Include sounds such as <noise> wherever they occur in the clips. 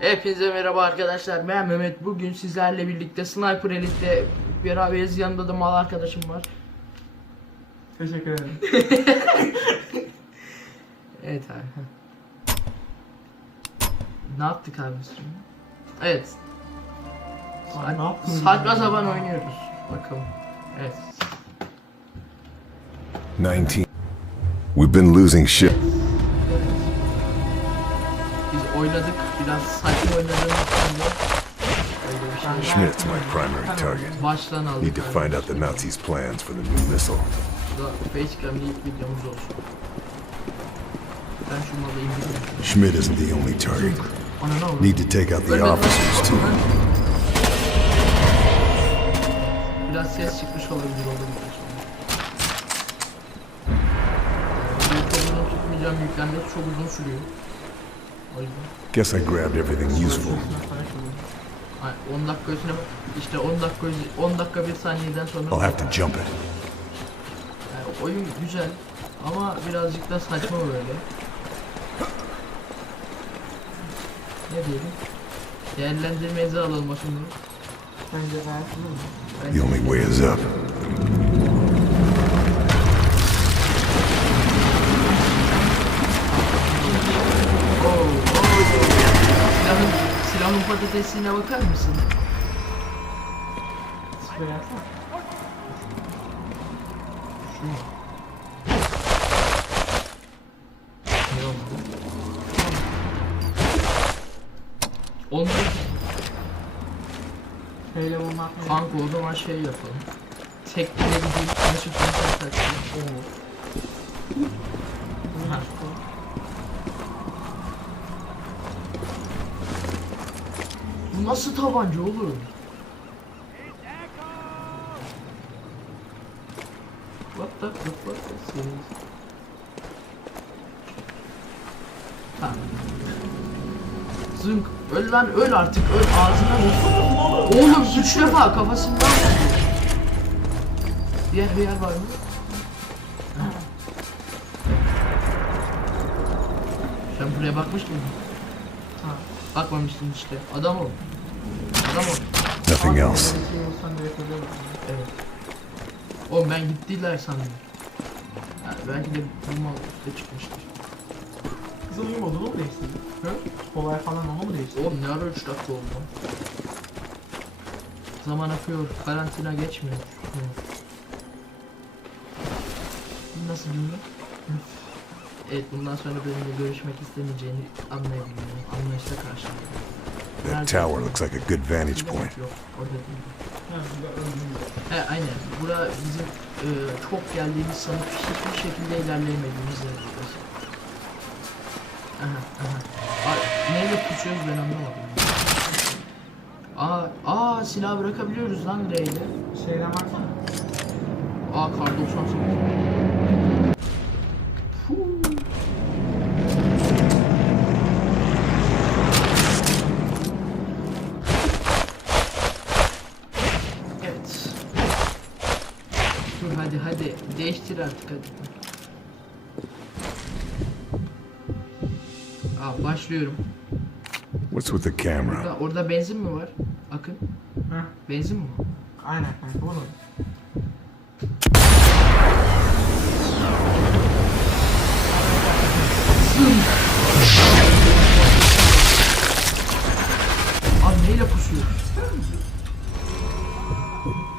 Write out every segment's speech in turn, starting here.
Hepinize merhaba arkadaşlar. Ben Mehmet. Bugün sizlerle birlikte Sniper Elite'de beraberiz. Yanımda da mal arkadaşım var. Teşekkür ederim. <laughs> Evet abi. ne yaptık abi biz şimdi? Evet. Abi ne yaptın? Saçma sapan oynuyoruz. Bakalım. Evet. 19. We've been losing ship. Oynadık. Biraz saçma oynadığımız için de. Schmidt's my primary target. Baştan aldık. Need to find out the Nazis' plans for the new missile. Bu da Facecam'li ilk videomuz olsun. Ben şu malı indireyim. Schmidt isn't the only target. Ana ne oldu? Need to take out the officers too. Biraz ses çıkmış olabilir olur mu? Ee, Çok uzun tutmayacağım yüklenmesi çok uzun sürüyor. Guess I grabbed everything useful. Ay, 10 dakika üstüne işte 10 dakika 10 dakika bir saniyeden sonra I'll have to jump it. yani oyun güzel ama birazcık da saçma böyle. Ne diyelim? Değerlendirmenizi alalım şimdi. Bence gayet iyi? The only way is up. Silahın patatesine bakar mısın? Sprey atsana. Şu mu? Ne oldu? Onları Şeyle bulmak kanka o zaman şey yapalım. Tekneye gidip nasıl kontak Oo. Bu nasıl tabanca oğlum? What the what what series? Ha. Zınk öl lan öl artık öl ağzına vur. Oğlum üç defa kafasından vurdu. Diğer bir yer var mı? Sen buraya bakmış mıydın? Ha. Bakmamıştın işte. Adam ol. Nothing else. Evet. Oğlum ben gittiler sandım. Yani belki de bu mal üstte çıkmıştır. Kızıl iyi modunu mu değiştirdin? Hı? Kolay falan onu mu değiştirdin? Oğlum ne ara 3 dakika oldu? Zaman akıyor, karantina geçmiyor. Hı. Nasıl bilmiyorum? evet bundan sonra benimle görüşmek istemeyeceğini anlayabiliyorum. Anlayışla karşılıyorum. That tower looks like a good vantage point. He aynen. Bura bizim e, çok geldiğimiz sanıp hiçbir şekilde ilerleyemediğimiz yer burası. Aha aha. Ay, neyle tutuyoruz ben anlamadım. Aa, aa silah bırakabiliyoruz lan R ile. Şeyden baksana. Aa kar 98. Huu. Evet. Dur hadi hadi hadi. Aa başlıyorum. What's with the camera? Orada, orada benzin mi var? Akın. Heh. Benzin mi var? Aynen kanka bunu. Abi neyle pusuyor?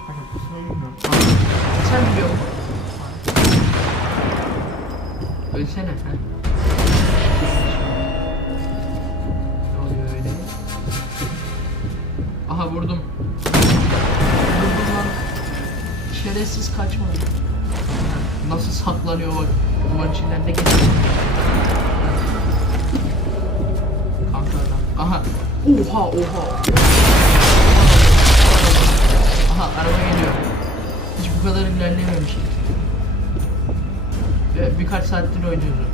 Kanka. Sen biliyor Ölsene ha. Ne oluyor öyle? Aha vurdum. Vurdum lan. Şerefsiz kaçmadı. Nasıl saklanıyor bak. Duvar içinden de geçiyor. Kanka adam. Aha. Oha oha. Aha araba geliyor. Hiç bu kadar ilerleyememişim. Ve birkaç saattir oynuyorum.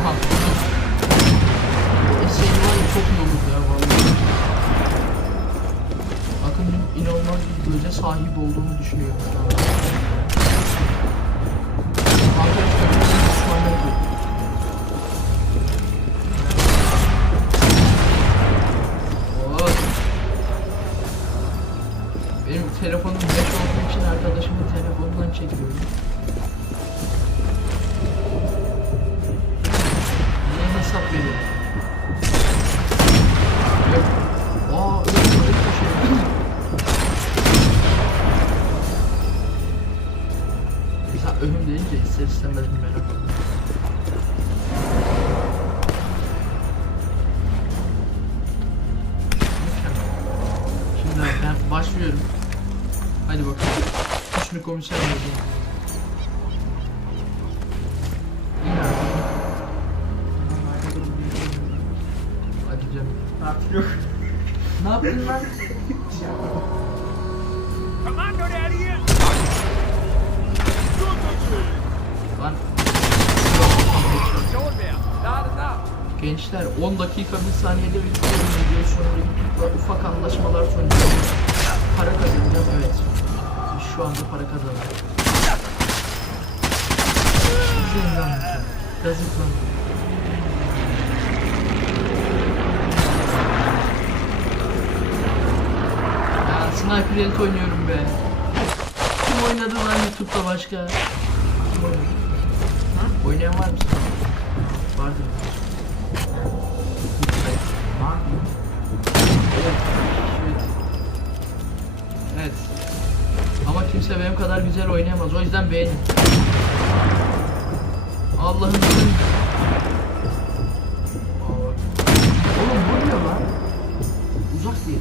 Aha. Var ya çok iyi olur ya vallahi. Akın'ın inanılmaz bir göze sahip olduğunu düşünüyorum. Benim telefonum 5 olduğu için arkadaşımın telefonundan çekiyorum. Ne hesap veriyor? Aa öyle bir şey. Mesela ölüm deyince ister istemez bir merak oldu. Başlıyorum. Hadi bakalım. Şunu komiser abi. Hadi canım. Artık yok. Ne yaptın lan? Commander der hier! Lan gençler 10 dakika 1 saniyede bitiyorum video sonra ufak anlaşmalar sonucu para kazanacağım evet. Şu anda para kazanıyorum. İzleyin lan lütfen. Gazet lan. Ya Sniper Elite oynuyorum be. Kim oynadı lan YouTube'da başka? Kim oynadı? Ha? Oynayan var mı? Vardır. Kadar güzel oynayamaz. O yüzden beğenin. Allah'ım. Oğlum ne lan? Uzak değil.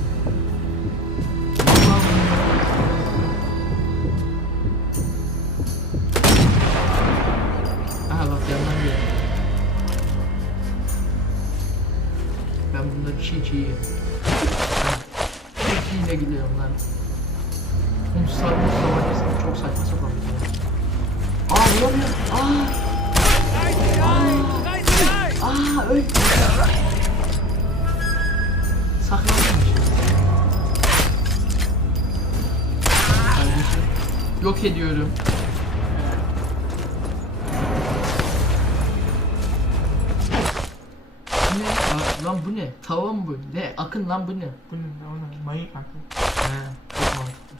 Aha bak yandan. Ben bunları çiğ çiğ yiyorum. Çok iyiyle gidiyorum lan. Sarmış çok saçma sapan. Aa vuramıyor. Aa. Nein! Aa öl. Saklanmış. Yok ediyorum. Ne? Aa, lan bu ne? Tava mı bu? Ne? Akın lan bu ne? Bu ne? Mayın kanka. He, çok mantıklı.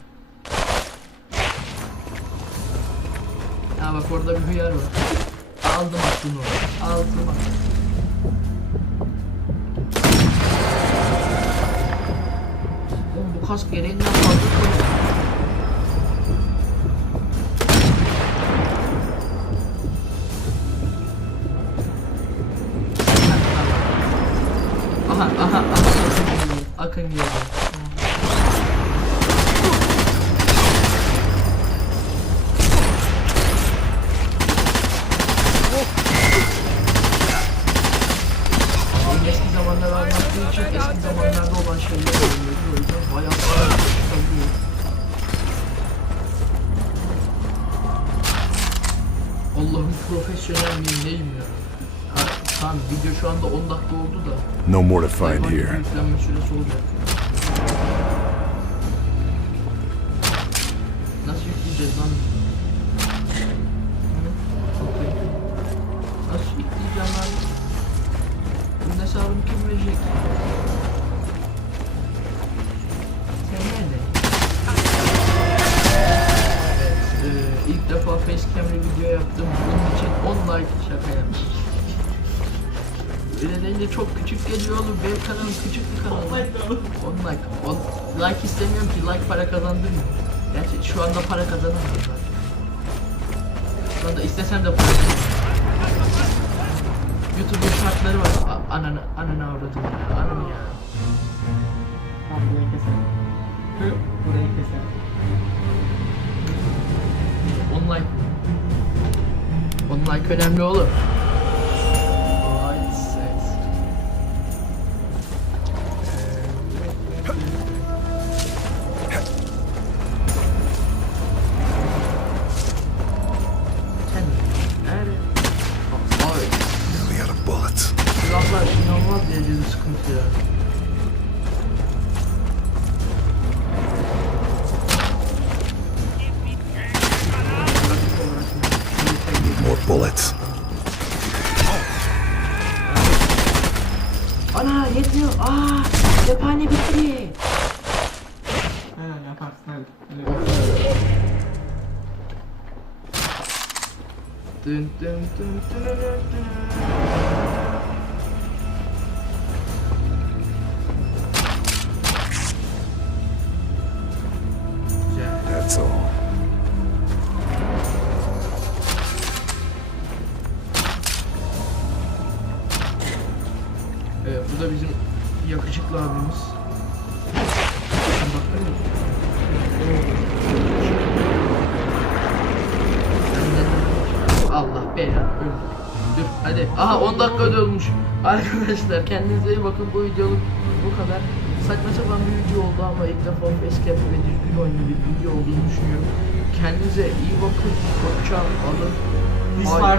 Ha bak orada bir hıyar var. Aldım bak bunu. Aldım bak. Oğlum bu kask gereğinden fazla koyuyor. Aha aha aha akın geliyor. Profesyonel miyim neyim ya? Ha, tamam video şu anda 10 dakika oldu da. No more to find hayvan here. Yüklenme süresi olacak. Nasıl yükleyeceğiz lan? Hı? Okey. Nasıl yükleyeceğim lan? Bunun hesabını kim verecek? E, ilk defa facecam'le video yaptım. Bunun için 10 like şaka yaptım. Öyle deyince çok küçük geliyor oğlum. Benim kanalım küçük bir kanal. 10 like. 10 like. 10 like istemiyorum ki like para kazandırmıyor. Gerçi şu anda para kazanamıyorum ben. Şu anda istesem de para YouTube'un şartları var. A- Ananı, ananı avradım ya. Ananı ya. Tamam burayı keselim. Hı? Burayı keselim. 10 like. 10 like önemli oğlum. Bullets. Ana yetmiyor. Aa, cephane bitti. Aynen yaparsın hadi. Hadi. Dın dın dın dın dın Belanı öldü. Dur hadi. Aha 10 dakika olmuş. Arkadaşlar kendinize iyi bakın. Bu videoluk bu kadar. Saçma sapan bir video oldu ama ilk defa facecam ve düzgün oyunlu bir video olduğunu düşünüyorum. Kendinize iyi bakın. Hoşça alın. Dislike'dan